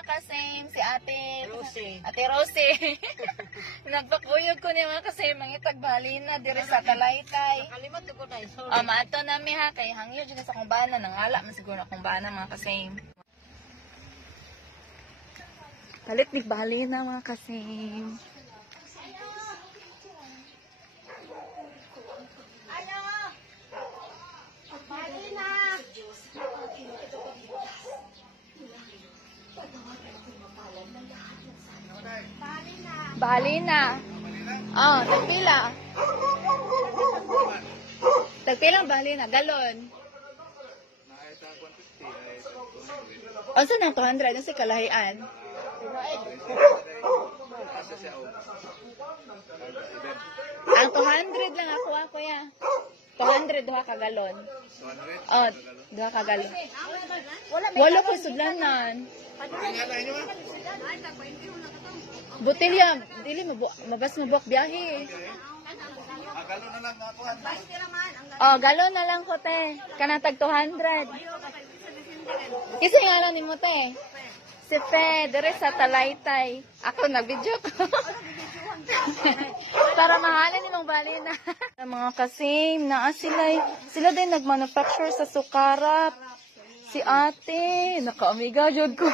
mga kasame, si Ate Rosie. Ate Rosie. Nagpakuyog ko ni mga kasame, mangitag balina diri sa Talaytay. Nakalimot ko na, sorry. Maato nami ha, kay hangyo dyan sa kumbana, nangala man siguro akong bana mga kasame. Palit ni balina mga kasame. Balina. Oh, tagpila. Tagpilang balina, galon. O saan ang 200? Ang si kalahian. Ang 200 lang ako ya. 200 duha ka galon. 200? Oh, duha ka galon. Wala ko sudlanan. Butilya, dili mabas mabuak biyahe. Galon na lang ako. Oh, galon na lang ko te. Kanatag 200. Kasi nga lang ni mo te. Si Fe, dire sa Talaytay. Ako nag-video ko. Para mahalin nimong balina. Mga kasing, sila din nag-manufacture sa Sukarap. Si ate, naka-amiga jud ko.